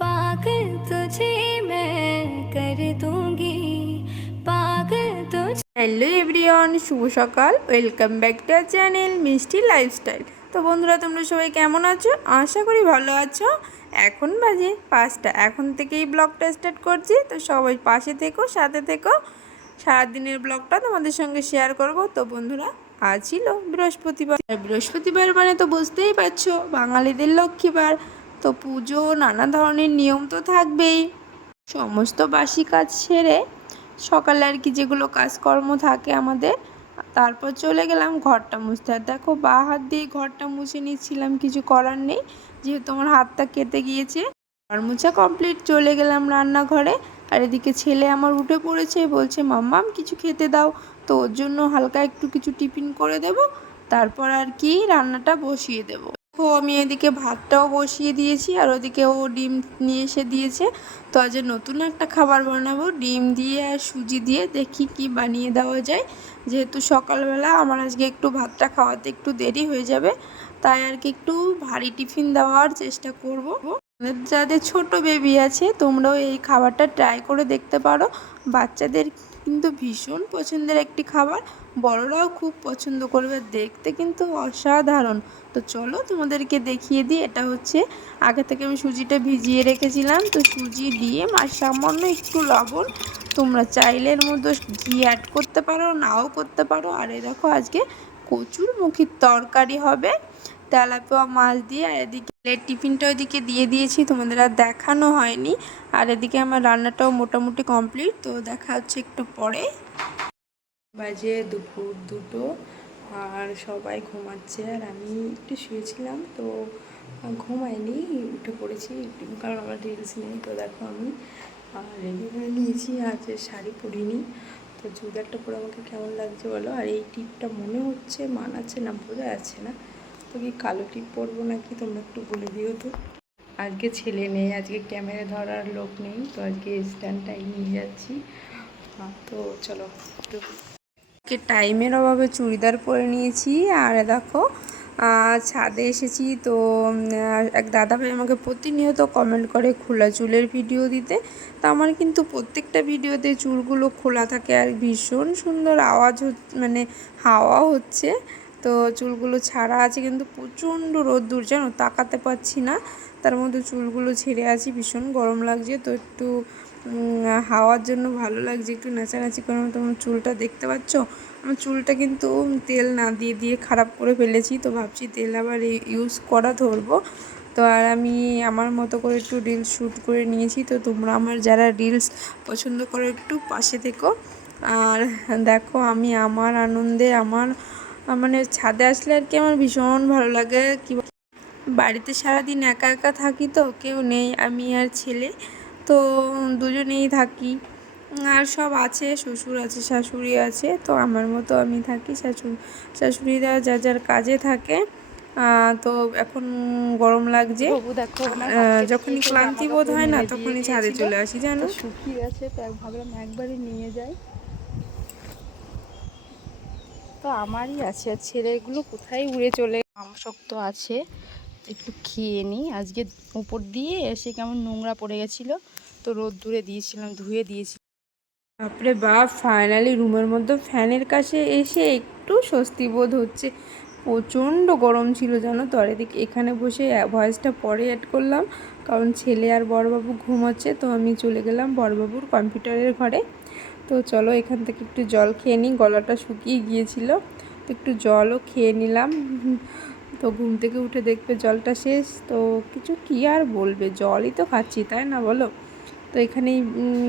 पागल तुझे मैं कर दूंगी पागल तुझे। হ্যালো এভরিওয়ান, শুভ সকাল। Welcome back to our channel Mishti lifestyle. তো বন্ধুরা, তোমরা সবাই কেমন আছো? আশা করি ভালো আছো। এখন বাজে 5টা, এখন থেকেই ব্লগটা স্টার্ট করছি। তো সবাই পাশে থেকো, সাথে থেকো। সারাদিনের ব্লগটা তোমাদের সঙ্গে শেয়ার করব। তো বন্ধুরা, আজ ছিল বৃহস্পতিবার। বৃহস্পতিবার মানে তো বুঝতেই পারছো, বাঙালিদের লক্ষ্মীবার। তো পুজো, নানা ধরনের নিয়ম তো থাকবেই। সমস্ত বাসি কাজ সেরে সকালে আর কি যেগুলো কাজকর্ম থাকে আমাদের, তারপর চলে গেলাম ঘরটা মুছতে। আর দেখো, বা হাত দিয়ে ঘরটা মুছে নিচ্ছিলাম, কিছু করার নেই যেহেতু আমার হাতটা কেটে গিয়েছে। ঘর মোছা কমপ্লিট, চলে গেলাম রান্নাঘরে। আর এদিকে ছেলে আমার উঠে পড়েছে, বলছে মাম্মাম কিছু খেতে দাও। তো ওর জন্য হালকা একটু কিছু টিফিন করে দেব, তারপর আর কি রান্নাটা বসিয়ে দেব। তো আমি এদিকে ভাতটাও বসিয়ে দিয়েছি, আর ওদিকে ও ডিম নিয়ে এসে দিয়েছে। তো আজ নতুন একটা খাবার বানাবো, ডিম দিয়ে আর সুজি দিয়ে। দেখি কি বানিয়ে দেওয়া যায়, যেহেতু সকালবেলা আমার আজকে একটু ভাতটা খাওয়াতে একটু দেরি হয়ে যাবে, তাই আর কি একটু ভারী টিফিন দেওয়ার চেষ্টা করব। যাদের ছোট বেবি আছে, তোমরাও এই খাবারটা ট্রাই করে দেখতে পারো। বাচ্চাদের কিন্তু ভীষণ পছন্দের একটি খাবার, বড়রাও খুব পছন্দ করবে, দেখতে কিন্তু অসাধারণ। তো চলো তোমাদেরকে দেখিয়ে দিই। এটা হচ্ছে, আগে থেকে আমি সুজিটা ভিজিয়ে রেখেছিলাম। তো সুজি দিয়ে আর সামান্য একটু লবণ, তোমরা চাইলে এর মধ্যে ঘি অ্যাড করতে পারো, নাও করতে পারো। আর এই দেখো, আজকে কচুর মুখির তরকারি হবে তেলাপিয়া মাছ দিয়ে। আর এদিকে টিফিনটা ওইদিকে দিয়ে দিয়েছি, তোমাদের আর দেখানো হয়নি। আর এদিকে আমার রান্নাটাও মোটামুটি কমপ্লিট। তো দেখা হচ্ছে একটু পরে। বাজে দুপুর 2টো, আর সবাই ঘুমাচ্ছে, আর আমি একটু শুয়েছিলাম। তো ঘুমাইনি, উঠে পড়েছি একটু, কারণ আমার রিলস নেই। তো দেখো, আমি রেডি হয়ে নিয়েছি, আজ শাড়ি পরিনি। তো চুড়িদারটা পরে আমাকে কেমন লাগছে বলো। আর এই টিপটা মনে হচ্ছে মানাচ্ছে না, বোঝা যাচ্ছে না। তো কি কালো টিপ পরবো নাকি, তোমরা একটু বলে দিও তো। আজকে ছেলে নেই, আজকে ক্যামেরা ধরার লোক নেই, তো আজকে স্ট্যান্ডটাই নিয়ে যাচ্ছি। তো চলো একটু। টাইমের অভাবে চুড়িদার পরে নিয়েছি। আর দেখো, ছাদে এসেছি। তো এক দাদাভাই আমাকে প্রতিনিয়ত কমেন্ট করে খোলা চুলের ভিডিও দিতে। তো আমার কিন্তু প্রত্যেকটা ভিডিওতে চুলগুলো খোলা থাকে, আর ভীষণ সুন্দর আওয়াজ মানে হাওয়া হচ্ছে। তো চুলগুলো ছাড়া আছে, কিন্তু প্রচণ্ড রোদ্দুর, জানো, তাকাতে পারছি না। তার মধ্যে চুলগুলো ছেড়ে আছি, ভীষণ গরম লাগছে। তো একটু হাওয়ার জন্য ভালো লাগছে, একটু নাচানাচি করে। তোমার চুলটা দেখতে পাচ্ছ, আমার চুলটা কিন্তু তেল না দিয়ে দিয়ে খারাপ করে ফেলেছি। তো ভাবছি তেল আবার ইউজ করা ধরবো। তো আর আমি আমার মতো করে একটু রিলস শ্যুট করে নিয়েছি। তো তোমরা আমার যারা রিলস পছন্দ করো, একটু পাশে থেকো। আর দেখো, আমি আমার আনন্দে আমার মানে ছাদে আসলে আর কি আমার ভীষণ ভালো লাগে। কি বাড়িতে সারাদিন একা একা থাকি, তো কেউ নেই, আমি আর ছেলে। তো দুজনেই থাকি। আর সব আছে, শ্বশুর আছে, শাশুড়ি আছে। তো আমার মতো আমি থাকি, শাশুড়িরা যার যার কাজে থাকে। তো এখন গরম লাগছে, দেখো আমার যখনই ক্লান্তি বোধ হয় না, তখনই ছাদে চলে আসি, জানো। শুকিয়ে গেছে, তো ভাবলাম একবারই নিয়ে যাই। তো আমারই আছে, আর ছেলেগুলো কোথায় উড়ে চলে, শক্ত আছে। একটু খেয়ে নিই। আজকে উপর দিয়ে এসে কেমন নোংরা পড়ে গেছিলো, তো রোদ দূরে দিয়েছিলাম, ধুয়ে দিয়েছি। বাপরে বাপ, ফাইনালি রুমের মধ্যে ফ্যানের কাছে এসে একটু স্বস্তি বোধ হচ্ছে। প্রচণ্ড গরম ছিল, জানো তো। আর এদিকে এখানে বসে ভয়েসটা পরে অ্যাড করলাম, কারণ ছেলে আর বড়বাবু ঘুমোচ্ছে। তো আমি চলে গেলাম বড়বাবুর কম্পিউটারের ঘরে। তো চলো, এখান থেকে একটু জল খেয়ে নিই, গলাটা শুকিয়ে গিয়েছিল। তো একটু জলও খেয়ে নিলাম। তো ঘুম থেকে উঠে দেখবে জলটা শেষ। তো কিছু কি আর বলবে, জলই তো খাচ্ছি, তাই না বলো। তো এখানেই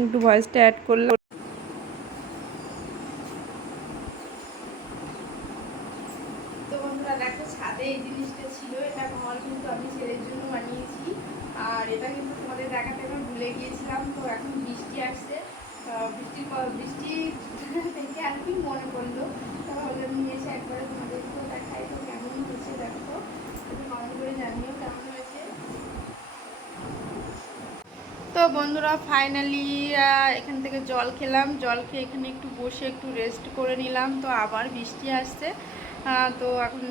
একটু ভয়েসটা অ্যাড করলাম। তো বন্ধুরা দেখো, ছাদে এই জিনিসটা ছিল, এটা ঘর কিন্তু আমি ছেলের জন্য বানিয়েছি। আর এটা কিন্তু তোমাদের দেখাতে আমি ভুলে গিয়েছিলাম। তো এখন বৃষ্টি আসছে, বৃষ্টি থেকে আর কি মনে পড়লো, তাহলে আমি এসে একবারে তোমাদেরকেও দেখাই। তো কেমন হয়েছে দেখো, একটু কমেন্ট করে জানিও কেমন হয়েছে। তো বন্ধুরা, ফাইনালি এখান থেকে জল খেলাম, জল খেয়ে এখানে একটু বসে একটু রেস্ট করে নিলাম। তো আবার বৃষ্টি আসছে। তো এখন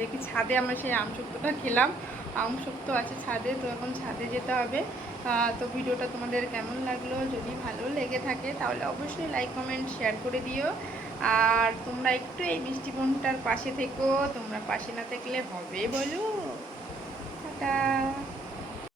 দেখি ছাদে আমরা সেই আমসত্ত্বটা খেলাম, আম শক্ত আছে ছাদে, তো এখন ছাদে যেতে হবে। তো ভিডিওটা তোমাদের কেমন লাগলো, যদি ভালো লেগে থাকে তাহলে অবশ্যই লাইক কমেন্ট শেয়ার করে দিও। আর তোমরা একটু এই মিষ্টি বোনটার পাশে থেকো, তোমরা পাশে না থাকলে হবে বলো। টাটা।